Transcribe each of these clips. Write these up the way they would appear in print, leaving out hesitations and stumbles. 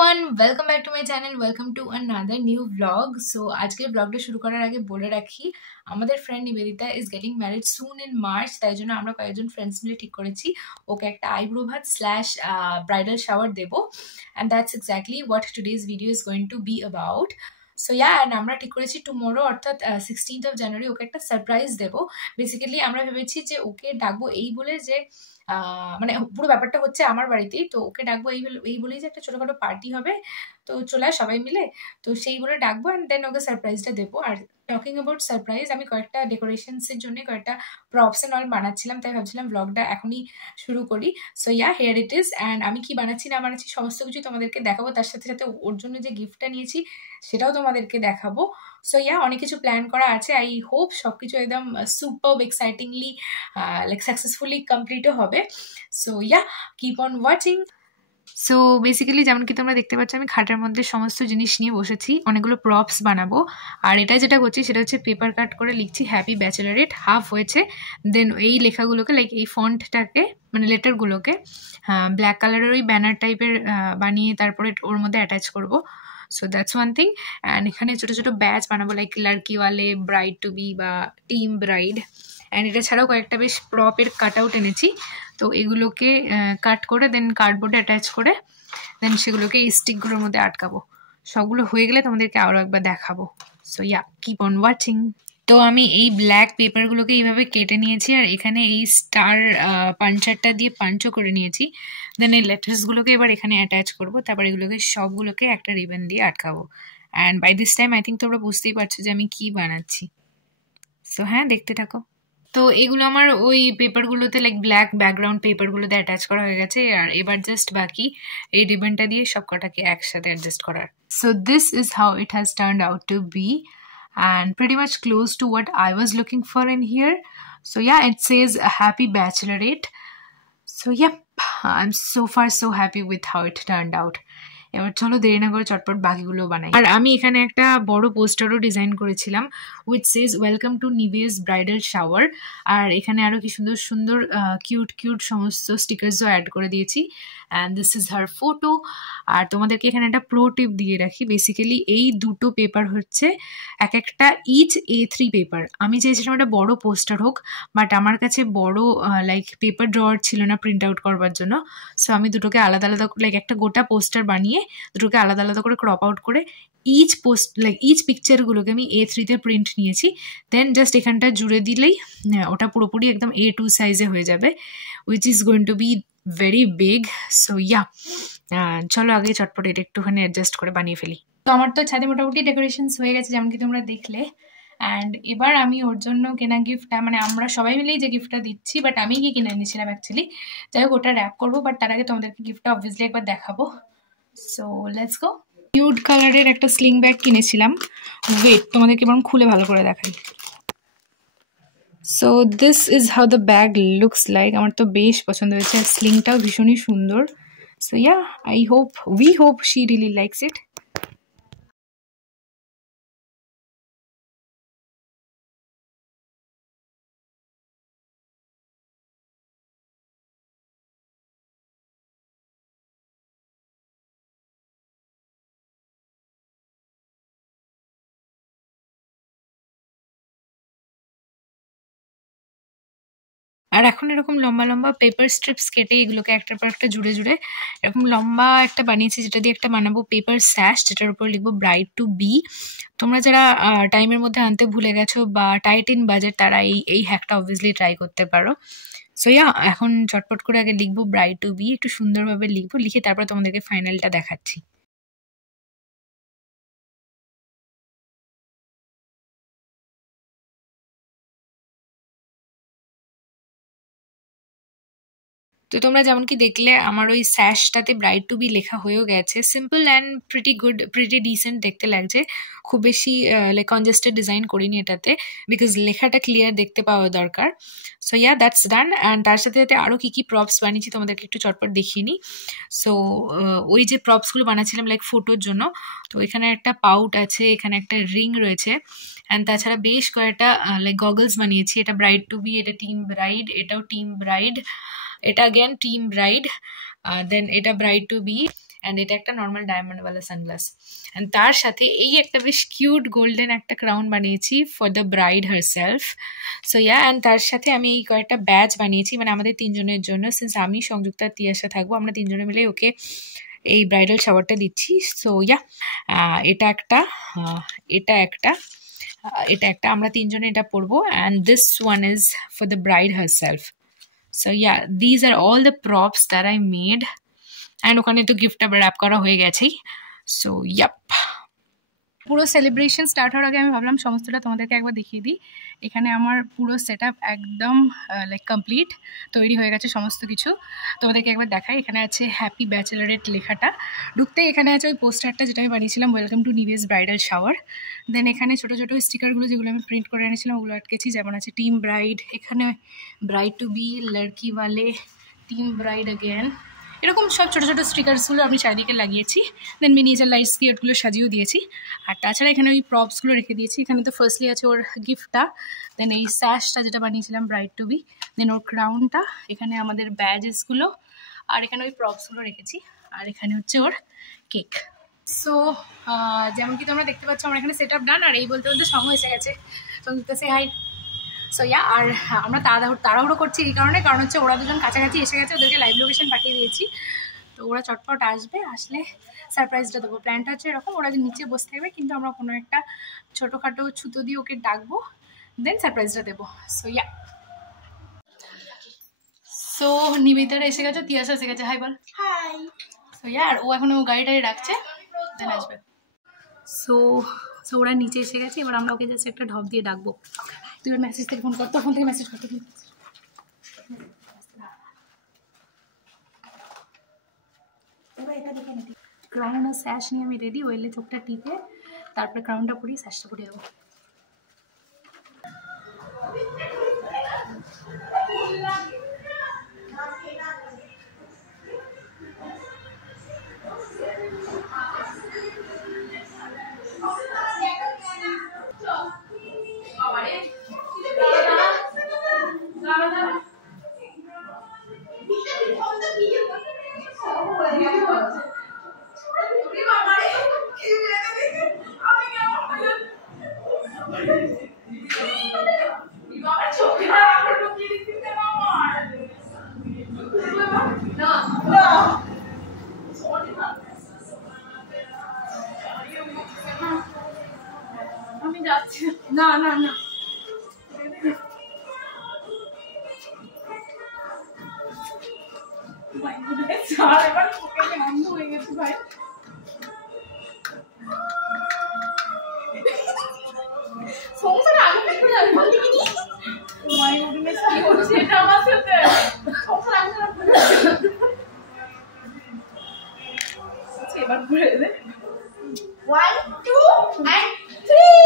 everyone, welcome back to my channel. Welcome to another new vlog. So আজকের ব্লগটা শুরু করার আগে বলে রাখি আমাদের friend Nivedita is getting married soon in March. তাই জন্য আমরা কয়েকজন ফ্রেন্ডস মিলে ঠিক করেছি ওকে একটা আইব্রো ভাত স্ল্যাশ ব্রাইডাল শাওয়ার দেবো, and that's exactly what today's video is going to be about. So and আমরা ঠিক করেছি টুমোরো অর্থাৎ 16th of January ওকে একটা সারপ্রাইজ দেবো। বেসিক্যালি আমরা ভেবেছি যে ওকে ডাকবো এই বলে যে মানে পুরো ব্যাপারটা হচ্ছে আমার বাড়িতেই, তো ওকে ডাকবো এই বলেই যে একটা ছোটখাটো পার্টি হবে, তো চলে আয় সবাই মিলে, তো সেই বলে ডাকবো অ্যান্ড দেন ওকে সারপ্রাইজটা দেবো। আর টকিং অ্যাবাউট সারপ্রাইজ, আমি কয়েকটা ডেকোরেশনসের জন্য কয়েকটা প্রপস এন্ড অল বানাচ্ছিলাম, তাই ভাবছিলাম ব্লগটা এখনই শুরু করি। So here it is, and আমি কি বানাচ্ছি না বানাচ্ছি সমস্ত কিছু তোমাদেরকে দেখাবো, তার সাথে সাথে ওর জন্য যে গিফটটা নিয়েছি সেটাও তোমাদেরকে দেখাবো। সো অনেক কিছু প্ল্যান করা আছে। আই হোপ সবকিছু একদম সুপার এক্সাইটিংলি লাইক সাকসেসফুলি কমপ্লিটও হবে। So keep on watching. So basically যেমন কি তোমরা দেখতে পাচ্ছ, আমি খাটের মধ্যে সমস্ত জিনিস নিয়ে বসেছি, অনেকগুলো প্রপস বানাবো। আর এটা যেটা করছি সেটা হচ্ছে পেপার কাট করে লিখছি হ্যাপি ব্যাচেলারেট, হাফ হয়েছে। দেন এই লেখাগুলোকে লাইক এই ফন্টটাকে মানে লেটারগুলোকে ব্ল্যাক কালারের ওই ব্যানার টাইপের বানিয়ে তারপরে ওর মধ্যে অ্যাটাচ করব। So that's one thing. And এখানে ছোটো ছোটো ব্যাচ বানাবো লাইক লাড়কিওয়ালে, ব্রাইড টু বি বা টিম ব্রাইড। অ্যান্ড এটা ছাড়াও কয়েকটা বেশ প্রপের কাট আউট এনেছি, তো এগুলোকে কাট করে দেন কার্ডবোর্ডে অ্যাটাচ করে দেন সেগুলোকে এই স্টিকগুলোর মধ্যে আটকাবো। সবগুলো হয়ে গেলে তোমাদেরকে আরও একবার দেখাবো। So keep on watching. তো আমি এই ব্ল্যাক পেপারগুলোকে এইভাবে কেটে নিয়েছি, আর এখানে এই স্টার পাঞ্চারটা দিয়ে পাঞ্চও করে নিয়েছি। দেন এই লেটার্সগুলোকে এবার এখানে অ্যাটাচ করবো, তারপর এগুলোকে সবগুলোকে একটা রিবন দিয়ে আটকাবো। And by this time I think তোমরা বুঝতেই পারছো যে আমি কি বানাচ্ছি। সো দেখতে থাকো। তো এগুলো আমার ওই পেপারগুলোতে লাইক ব্ল্যাক ব্যাকগ্রাউন্ড পেপারগুলোতে অ্যাটাচ করা হয়ে গেছে, আর এবার জাস্ট বাকি এই রিবনটা দিয়ে সব কটাকে একসাথে অ্যাডজাস্ট করার। So this is how it has turned out to be, and pretty much close to what I was looking for in here. So it says a happy bachelorette. So I'm so far so happy with how it turned out. এবার চলো দেরি না করে চটপট বাকিগুলো বানাই। আর আমি এখানে একটা বড় পোস্টারও ডিজাইন করেছিলাম উইচ সেজ ওয়েলকাম টু নিভেস ব্রাইডাল শাওয়ার। আর এখানে আরও কি সুন্দর সুন্দর কিউট সমস্ত স্টিকার্সও অ্যাড করে দিয়েছি। And this is her photo. আর তোমাদেরকে এখানে একটা প্রো টিপ দিয়ে রাখি, বেসিক্যালি এই দুটো পেপার হচ্ছে এক একটা ইচ A3 পেপার। আমি চেয়েছিলাম একটা বড় পোস্টার হোক, বাট আমার কাছে বড় লাইক পেপার ড্রয়ার ছিল না প্রিন্ট আউট করবার জন্য। সো আমি দুটোকে আলাদা আলাদা লাইক একটা গোটা পোস্টার বানিয়ে দুটোকে আলাদা আলাদা করে ক্রপ আউট করে ইচ পিকচারগুলোকে আমি A3-তে প্রিন্ট নিয়েছি। দেন জাস্ট এখানটা জুড়ে দিলেই ওটা পুরোপুরি একদম A2 সাইজে হয়ে যাবে, which is going to be very big. So চলো আগে চটপট এটা একটুখানি অ্যাডজাস্ট করে বানিয়ে ফেলি। তো আমার তো ছাদে মোটামুটি ডেকোরেশনস হয়ে গেছে যেমন কি তোমরা দেখলে। অ্যান্ড এবার আমি ওর জন্য কেনা গিফটটা মানে আমরা সবাই মিলেই যে গিফটটা দিচ্ছি, বাট আমি কি কিনে নিয়েছিলাম অ্যাকচুয়ালি, যাই হোক ওটা র্যাপ করবো, বাট তার আগে তোমাদেরকে গিফটটা অবভিয়াসলি একবার দেখাবো। So let's go. কিউট কালারের একটা স্লিং ব্যাগ কিনেছিলাম, ওয়েট তোমাদেরকে এবার খুলে ভালো করে দেখাই। So this is how the bag looks like. আমার তো বেশ পছন্দ হয়েছে, আর স্লিংটাও ভীষণই সুন্দর। So we hope she really likes it. আর এখন এরকম লম্বা লম্বা পেপার স্ট্রিপস কেটে এগুলোকে একটার পর একটা জুড়ে জুড়ে এরকম লম্বা একটা বানিয়েছি, যেটা দিয়ে একটা বানাবো পেপার স্যাশ, যেটার উপর লিখবো ব্রাইড টু বি। তোমরা যারা টাইমের মধ্যে আনতে ভুলে গেছো বা টাইট ইন বাজেট, তারা এই হ্যাকটা অবভিয়াসলি ট্রাই করতে পারো। সো এখন চটপট করে আগে লিখবো ব্রাইড টু বি, একটু সুন্দরভাবে লিখবো, লিখে তারপর তোমাদেরকে ফাইনালটা দেখাচ্ছি। তো তোমরা যেমন কি দেখলে আমার ওই স্যাশটাতে ব্রাইড টু বি লেখা হয়েও গেছে। সিম্পল অ্যান্ড প্রিটি ডিসেন্ট দেখতে লাগছে, খুব বেশি লাইক কনজেস্টেড ডিজাইন করিনি এটাতে, বিকজ লেখাটা ক্লিয়ার দেখতে পাওয়া দরকার। So that's done. অ্যান্ড তার সাথে সাথে আরও কী প্রপস বানিয়েছি তোমাদেরকে একটু চটপট দেখিয়ে নিই। সো ওই যে প্রপসগুলো বানাচ্ছিলাম লাইক ফটোর জন্য, তো এখানে একটা পাউট আছে, এখানে একটা রিং রয়েছে, অ্যান্ড তাছাড়া বেশ কয়েকটা লাইক গগলস বানিয়েছি। এটা ব্রাইড টু বি, এটা টিম ব্রাইড, এটাও টিম ব্রাইড, এটা अगेन টিম ব্রাইড, দেন এটা ব্রাইড টু বি, অ্যান্ড এটা একটা নর্মাল ডায়মন্ডওয়ালা সানগ্লাস। অ্যান্ড তার সাথে এই একটা বেশ কিউট গোল্ডেন একটা ক্রাউন বানিয়েছি for the bride herself. So yeah, and তার সাথে আমি এই কয়েকটা ব্যাজ বানিয়েছি, মানে আমাদের তিনজনের জন্য, সিন্স আমি সংযুক্তা তিয়াশা থাকবো, আমরা তিনজনে মিলে ওকে এই ব্রাইডাল শাওয়ারটা দিচ্ছি। সো ইয়া, এটা একটা এটা একটা আমরা তিনজনে এটা পরবো, and this one is for the bride herself. So yeah, these are all the props that I made, and ওখানে তো গিফটটা র্যাপ করা হয়ে গেছেই। সো ইয়াপ, পুরো সেলিব্রেশন স্টার্ট হওয়ার আগে আমি ভাবলাম সমস্তটা তোমাদেরকে একবার দেখিয়ে দিই। এখানে আমার পুরো সেট আপ একদম লাইক কমপ্লিট, তৈরি হয়ে গেছে সমস্ত কিছু। তোমাদেরকে একবার দেখাই। এখানে আছে হ্যাপি ব্যাচেলারেট লেখাটা, ঢুকতে এখানে আছে ওই পোস্টারটা যেটা আমি বানিয়েছিলাম, ওয়েলকাম টু নিভেস ব্রাইডাল শাওয়ার। দেন এখানে ছোটো ছোটো স্টিকারগুলো যেগুলো আমি প্রিন্ট করে এনেছিলাম ওগুলো আটকেছি, যেমন আছে টিম ব্রাইড, এখানে ব্রাইড টু বি, লড়কি ওয়ালে, টিম ব্রাইড অ্যাগেন, এরকম সব ছোটো ছোটো স্টিকার্সগুলো আমি চারিদিকে লাগিয়েছি। দেন মিনিয়েচার লাইটস দিয়ে ওগুলো সাজিয়েও দিয়েছি। আর তাছাড়া এখানে ওই প্রপসগুলো রেখে দিয়েছি। এখানে তো ফার্স্টলি আছে ওর গিফটটা, দেন এই স্যাশটা যেটা বানিয়েছিলাম ব্রাইড টু বি, দেন ওর ক্রাউনটা, এখানে আমাদের ব্যাজেসগুলো, আর এখানে ওই প্রপসগুলো রেখেছি, আর এখানে হচ্ছে ওর কেক। সো যেমন কি তোমরা দেখতে পাচ্ছ আমার এখানে সেট আপ ডান, আর এই বলতে বলতে সময় এসে গেছে সংযুক্তা সে হাই। সো ইয়া, আর আমরা তাড়াহুড়ো করছি এই কারণ হচ্ছে ওরা দুজন কাছাকাছি এসে গেছে, ওদেরকে লাইভ লোকেশন পাঠিয়ে দিয়েছি, তো ওরা চটপট আসবে, আসলে সারপ্রাইজটা দেবো। প্ল্যানটা হচ্ছে এরকম, ওরা নিচে বসে থাকবে কিন্তু আমরা কোনো একটা ছোটোখাটো ছুতো দিয়ে ওকে ডাকবো, দেন সারপ্রাইজটা দেবো। সো ইয়া, সো নিবেদিতারা এসে গেছে, তিয়াশা এসে গেছে, হাই বল। হাই। সো ইয়া, আর ও এখন ও গাড়িটাই রাখছে, দেন আসবে। সো ওরা নিচে এসে গেছে, এবার আমরা ওকে জাস্ট একটা ঢপ দিয়ে ডাকবো। তুই ওর মেসেজ থেকে ফোন কর, তোর ফোন থেকে মেসেজ করতে। ক্রাউন আর স্যাশ নিয়ে আমি রেডি, ওয়েলে চোখটা টিপে তারপরে ক্রাউনটা পরিয়ে স্যাশটা পরিয়ে দেবো। আমি যাচ্ছি না না না, এবার অন্ধ হয়ে গেছে ভাই। সংসারে আগে থেকে কি হচ্ছে এটা আমার সাথে, এবার ঘুরে দে। 1 2 and 3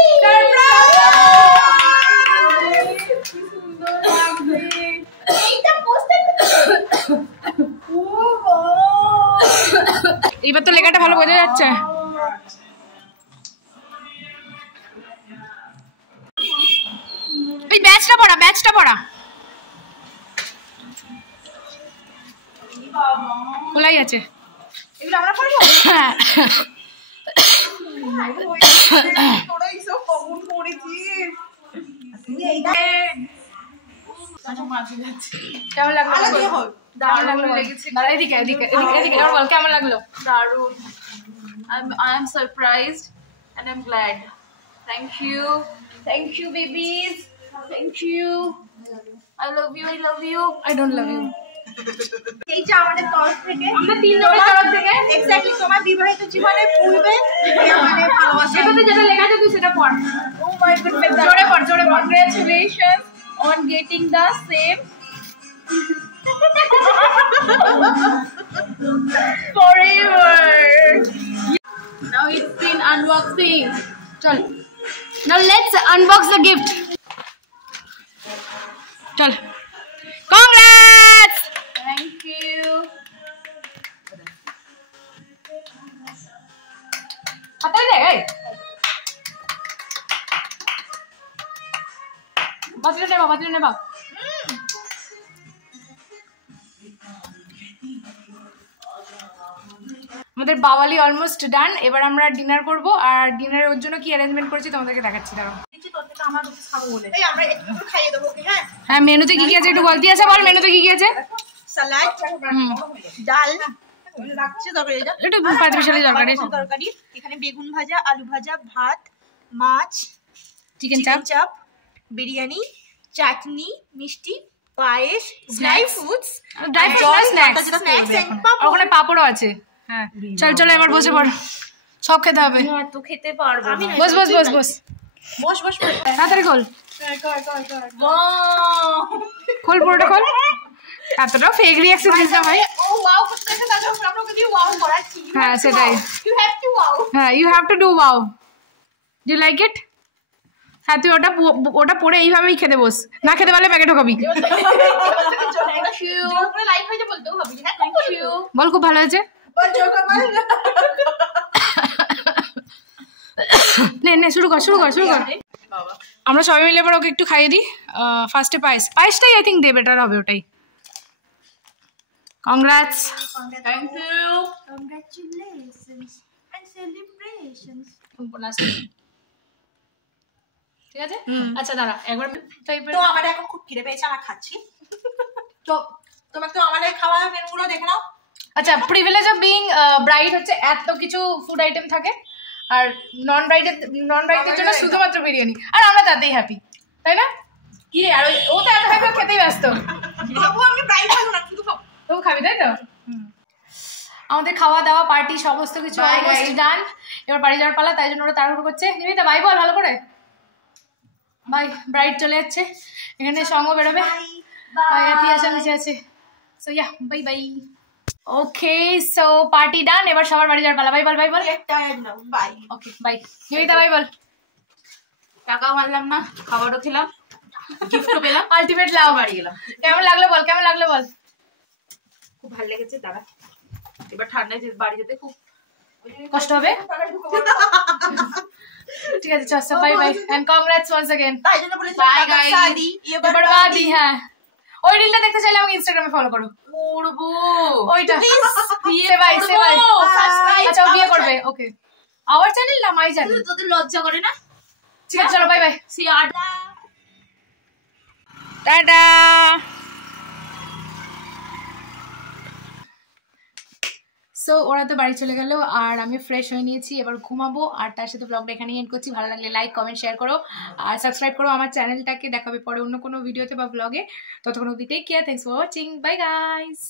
এবার তো লেখাটা ভালো বোঝা যাচ্ছে। এই ব্যাচটা পড়া খোলাই আছে, এগুলো আমরা পড়বো। তোরা এইসব কমন করেছিস, কেমন লাগলো? দারুণ লেগেছে। কেমন লাগলো? দারুণ। I am surprised and I'm glad. Thank you babies, thank you. I love you. I don't love you. এইটা আমাদের তরফ থেকে, আমরা তিন জনের তরফ থেকে এক্স্যাক্টলি তোমার বিবাহিত জীবনে পূর্বে মানে ভালোবাসা, এটাতে যেটা লেখা আছে তুই সেটা পড়। ও মাই গডনেস, জোরে পড়। Congratulations on getting the same forever. Now it's been unboxing. Chal. Now let's unbox the gift. Chal. Congrats. Thank you. Hatai de, hey. Batile ne ba. আমাদের বাওয়ালি অলমোস্ট ডান। এবার আমরা ডিনার করব, আর ডিনারের ওর জন্য কি অ্যারেঞ্জমেন্ট করেছি তোমাদেরকে দেখাচ্ছি। দাঁড়াও। হ্যাঁ, মেনুতে কি কি আছে একটু বলতে আছে, বল মেনুতে কি কি আছে। স্যালাড, ডাল, একটু পাঁচমিশালি তরকারি, এখানে বেগুন ভাজা, আলু ভাজা, ভাত, মাছ, চিকেন চাপ, বিরিয়ানি, চাটনি, মিষ্টি, পায়েস, ড্রাই ফ্রুটস, ওখানে পাপড়ও আছে। হ্যাঁ চল চলো এবার বসে পড়, সব খেতে হবে। তো খেতে পারবো। বস বস বস বস বস বস তাড়াতাড়ি খোল, খোল পুরোটা খোল। এতটা ফেক রিঅ্যাকশন দিস না ভাই। ও ওয়াও করতে করতে তারপর আমরা ওকে দিয়ে ওয়াও করাচ্ছি। হ্যাঁ সেটাই, ইউ হ্যাভ টু ওয়াও। হ্যাঁ you have to do wow. Do you like it? হ্যাঁ তুই ওটা পরে এইভাবেই খেতে বস, না খেতে পারলে প্যাকেট ঢোকাবি। বল খুব ভালো হয়েছে। নে নে শুরু কর শুরু কর শুরু কর। আমরা সবাই মিলে এবার ওকে একটু খাইয়ে দিই। ফার্স্টে পায়েসটাই আই থিঙ্ক দে বেটার হবে, ওটাই। Congrats. Thank you. Congratulations and celebrations. ঠিক আছে, আচ্ছা দাঁড়া একবার তো আমার এখন খুব খিদে পেয়েছে, আমি খাচ্ছি। তো তোমাকে তো আমাদের খাওয়া মেনুগুলো দেখে নাও। আচ্ছা, প্রিভিলেজ অফ বিইং ব্রাইড হচ্ছে এত কিছু ফুড আইটেম থাকে, আর নন ব্রাইডের জন্য শুধুমাত্র বিরিয়ানি, আর আমরা তাতেই হ্যাপি, তাই না? কি রে, আর ও তো এত হ্যাপি, খেতেই ব্যস্ত। আমি ব্রাইড খাবো না, শুধু খাবো। তুমি খাবি তাই তো? আমাদের খাওয়া দাওয়া পার্টি সমস্ত কিছু অলমোস্ট ডান। এবার বাড়ি যাওয়ার পালা, তাই জন্য ওরা তাড়াহুড়ো করছে। নিমিতা বাই বল ভালো করে। বাই। ব্রাইড চলে যাচ্ছে, এখানে সঙ্গ বেরোবে। বাই। আসা নিচে আছে। So yeah bye bye. Okay so party done, এবার সবার বাড়ি যাওয়ার পালা। বাই বল বাই বল। Bye. Okay bye. Nimita bye বল। টাকাও মারলাম না, খাবারও খেলাম, গিফটও পেলাম, আলটিমেট লাভ। বাড়ি গেলাম। কেমন লাগলো বল, কেমন লাগলো বল। খুব ভালো লেগেছে। দাঁড়া, এবার ঠান্ডায় বাড়ি যেতে খুব কষ্ট হবে। ঠিক আছে চল, bye bye and congrats once again. তাই জন্য বলেছি বাই গাইস। ये बर्बादी है। ওই রিলটা দেখতে চাইলে আমাকে ইনস্টাগ্রামে ফলো করো। করব ওইটা বিয়ে বাই সে বাই। আচ্ছা বিয়ে করবে, ওকে। আওয়ার চ্যানেল না মাই চ্যানেল? তোদের লজ্জা করে না? ঠিক আছে চলো বাই বাই। সি আর টাটা। সো ওরা তো বাড়ি চলে গেল, আর আমি ফ্রেশ হয়ে নিয়েছি, এবার ঘুমাবো। আর তার সাথে ব্লগটা এখানেই এন্ড করছি। ভালো লাগলে লাইক কমেন্ট শেয়ার করো, আর সাবস্ক্রাইব করো আমার চ্যানেলটাকে। দেখাবে পরে অন্য কোনো ভিডিওতে বা ব্লগে। ততক্ষণ অবধি take care, thanks for watching, bye guys.